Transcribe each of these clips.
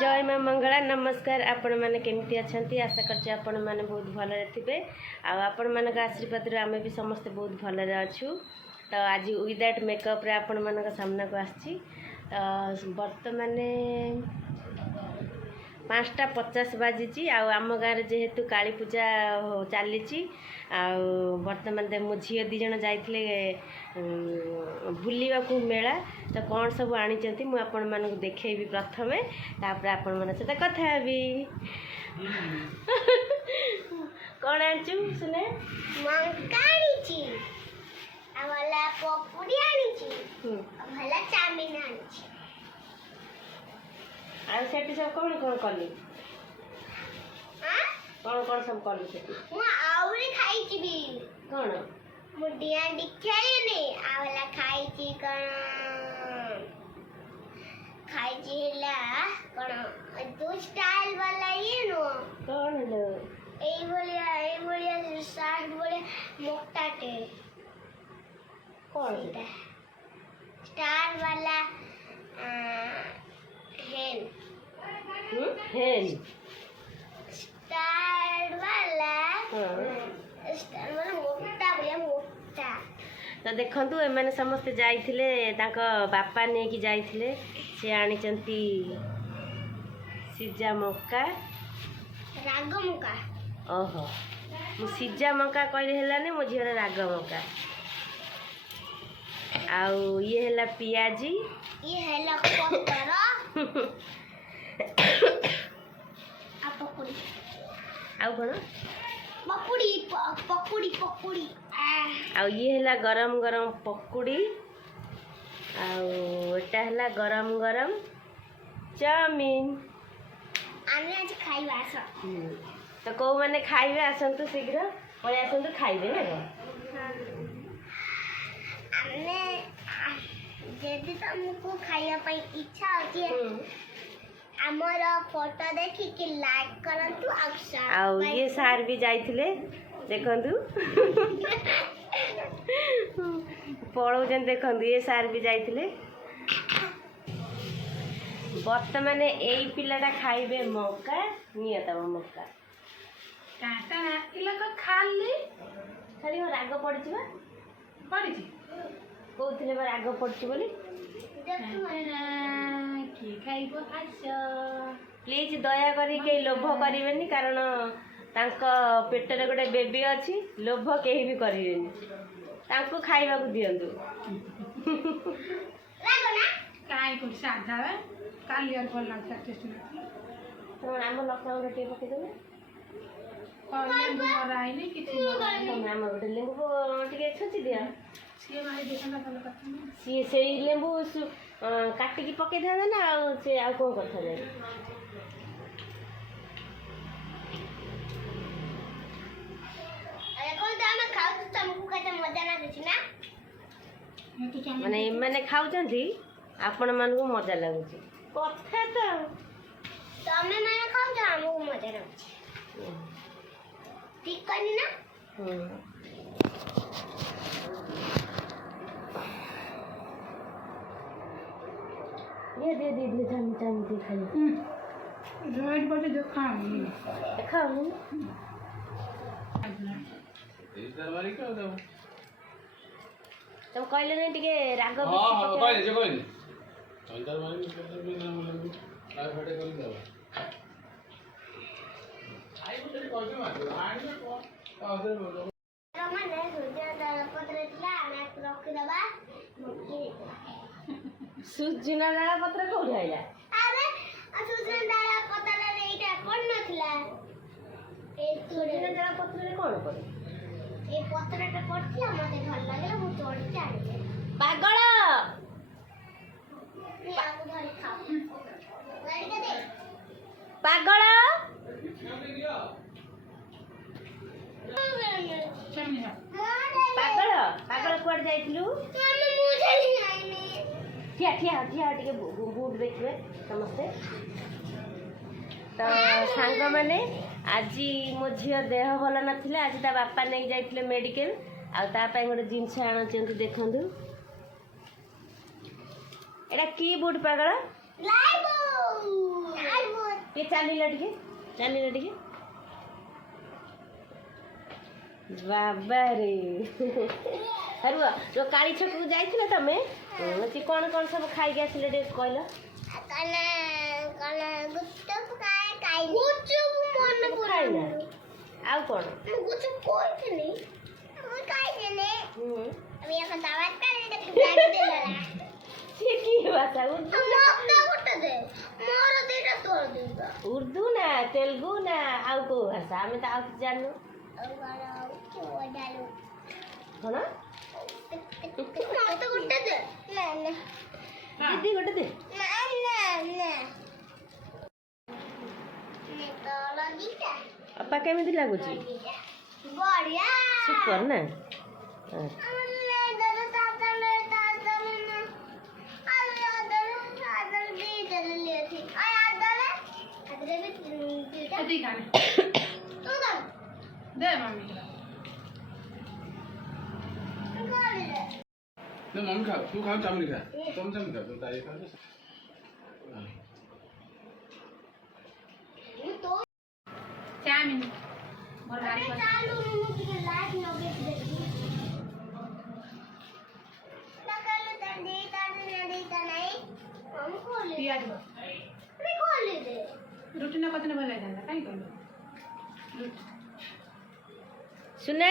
जय माँ मंगला नमस्कार। आपण मैंने केमती अच्छा आशा कर आपण मैंने बहुत भल थे आपण मान आशीर्वाद आम भी समस्ते बहुत भलरे अच्छू। तो आज विदाउट मेकअप रे आपण मान सामना को आसी बर्तमान 5:50 बाजी आम गाँव जेहेतु काली पूजा चली बर्तमान मो झी दिज जाइए बुलवा को मेला। तो कौन सब आनी आपण मानक देखेबी प्रथमे तापर आपण मन सहित कथा हेबी। कौन आनचु सुने मंका आनीची आवाला पपुड़ी आनीची भला चाउमीन आनीची आ सेठी सब कौन कौन कली हां कौन सब कली सेठी मु आउरी खाइची भी कौन मु डिया दिखाई ने आवाला खाइची कण खाइची ला कण दो स्टाइल वाला ये नो कौन लो এই বলিয়া শার্ট বলে মোটাটে कौन এটা स्टार वाला हेन हेन स्टार वाला हाँ। स्टार वाला मोटा बलिया मोटा तो देखंतु एमाने समस्ते जाइथिले तांको बापा ने की जाइथिले से आनिचंती सिजा मक्का राग मुका ओहो मु सिजा मक्का कहले हेलाने मो झियर राग मक्का आउ ये हेला पियाजी ये है लखपतर आ पकुड़ी आउ कोन पकुड़ी पकुड़ी पकुड़ी आउ ये हेला गरम गरम पकुड़ी आउ एटा हेला गरम गरम चाउमीन आमे आज खाइबा आस तो कौ मैंने खाइबे आसतु शीघ्र पड़े आसतु खाइबे ना आमे जदि तुमको खाइबा पई इच्छा होची हमर फोटो देखि के लाइक करंतु आउ ये सार भी जाइथिले देखंतु पड़ो जन देखंतु ये सार भी जाइथिले बर्तमान एई पिलाटा खाइबे मक्का नियत मक्का काटा नातिला को खाली खाली राग पड़छि बा पड़छि कहउथिले बा राग पड़छि बोली की खाइबो खाइछ प्लीज दया करी के लोभ करिवेनी कारण तांको पेटरे गोटे बेबी अछि लोभ केही भी करिवेनी तांको खाइबाकू दियंतु लागो ना काई को साधा काली और कोला टेस्ट ना तो नाम लका गोटे टे पके देबे और मराई नहीं किछि मराई तो नाम गोटे लेंबू टिके छुची दिया से मारी देखना भलो कथा सी सेई लेंबू काटी की पके था ना आ से आ को करथा जाय अरे कोन दाम खाउ तुमको कते मजा ना देछि ना मैं तो चाहूं माने माने खाउचंती आपण मन को मजा लागुची कथा तो तमे माने खाउ त हमको मजा ना ठीक करनी ना ये दे जाम दे खाई रोड पर जो खाऊं खाऊ तुम कहले नहीं टिके राग बेसी माने सुजा दाल पत्र दिला ना रखि दबा सुजना डाला पत्र कोठी आइला अरे सुजा दाल पत्र रे एटा कोन नथिला ए सुजना डाला पत्र रे कोन करे ए पत्रटा पड़थिला मते भल लागला मु तोड़ के आनी पागल ये आगु धरि खाओ गाड़ी के दे पागल चल पागल पागल कुआड जाइथिलु हम मुझे नहीं आईनी ठिया टिके बूट देखिए समस्ते तो सांग मैंने आज मो झी देह भल ना आज ता बापा नहीं जाइथिले मेडिकल आ गोटे जिनस आणुचंती देखंतु एटा की बूट पागल लाइव ଚାଲିଲ ଟିକେ ବାବାରେ ହରୁଆ ଯୋଉ କାଳି ଛକକୁ ଯାଇଥିଲ ତମେ ସେ କ'ଣ କ'ଣ ସବୁ ଖାଇକି ଆସିଲେ ଟିକେ କହିଲ? ଖାଇନା ଆଉ କ'ଣ? ସିଏ କି ଭାଷା ଉର୍ଦ୍ଦୁ ନା ତେଲୁଗୁ ନା ଆଉ କୋଉ ଭାଷା? ଆମେ ତ ଆଉ କିଛି ଜାଣିନୁ। କ'ଣ ଦିଦି ଗୋଟେ ଦେ। ଅପା କେମିତି ଲାଗୁଛି? ସୁପର ନା? दे मम्मी नहीं मम्मी खा तू खा चावल खा तुम चावल खा तो ताई खा चाउमिन मोर गाड़ी पर पियाज रोटी ना कतने भले जाना काई कहलो सुना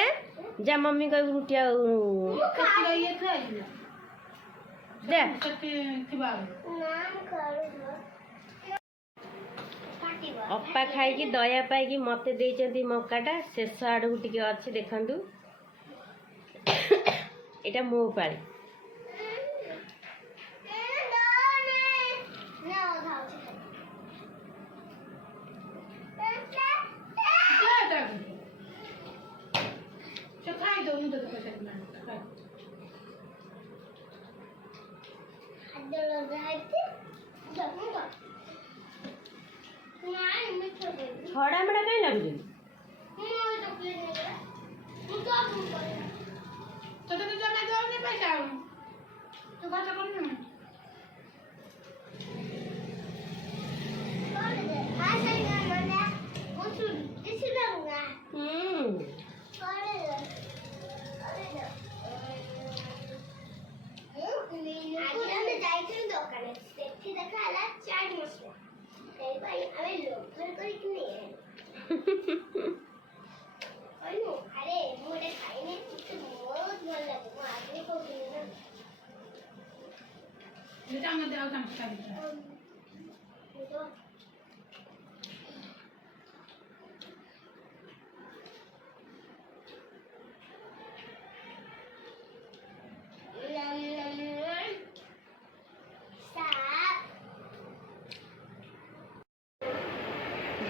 जा मम्मी को रुटी कति ये था दे कति थिबा ଅପା ଖାଇକି ଦୟା ପାଇକି ମତେ ଦେଇଛନ୍ତି ମକାଟା ଶେଷ ଆଡ଼କୁ ଟିକେ ଅଛି ଦେଖନ୍ତୁ ଏଇଟା ମୋ ପାଳି ଛଡ଼ା ମେଡ଼ା କାହିଁ ଲାଗୁଛନ୍ତି तो जमा जाओ नहीं पैसा तो खर्च करना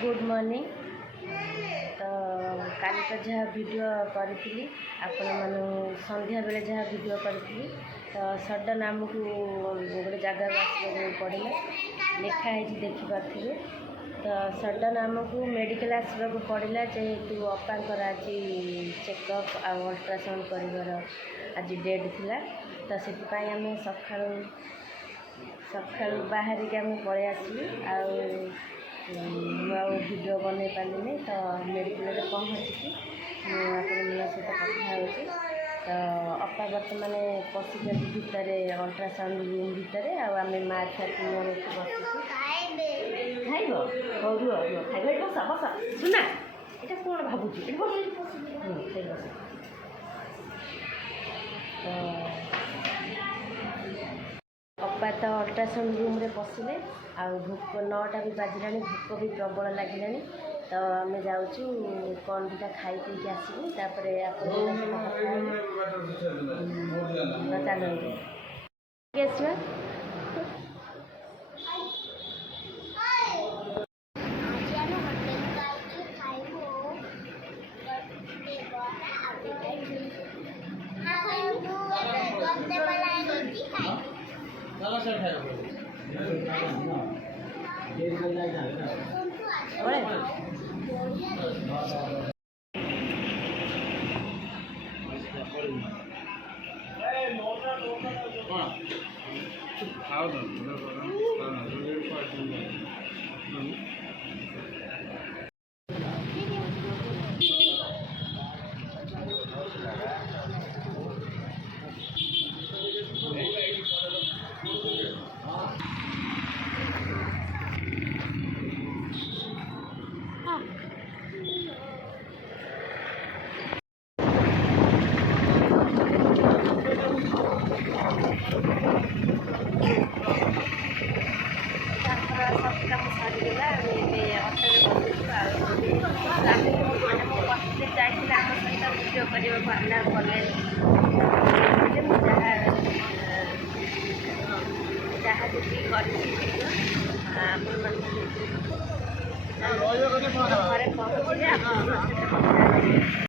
गुड मॉर्निंग तो काली तो जहाँ वीडियो करी आपण मान संध्या बेले जहाँ वीडियो करी तो सडन आमको गोटे जगह पड़े लिखाई देखिपे तो सडन आमको मेडिकल आसवाक पड़ा जेहेतु अपांकर आज चेकअप अल्ट्रासाउंड कर आज डेट थिला तो से आम सका बाहर के आम पलि आसलु वीडियो बन पारे तो मेडिकल पहुँची सहित कथा हो तो अपा बर्तमान पशि भितर अल्ट्रासाउंड रूम भितर आम माँ छुआ तीन बस खाइब हौ रुह खाइब बस बस सुना ये कौन भावुची अपा तो अल्ट्रासाउंड रूम रे पशिले आ भोक 9टा भी बाजिला भोक भी प्रबल लगे तो आम जाऊँ कौन दुटा खाई पी आसबू तापर चलो आसवा खाओ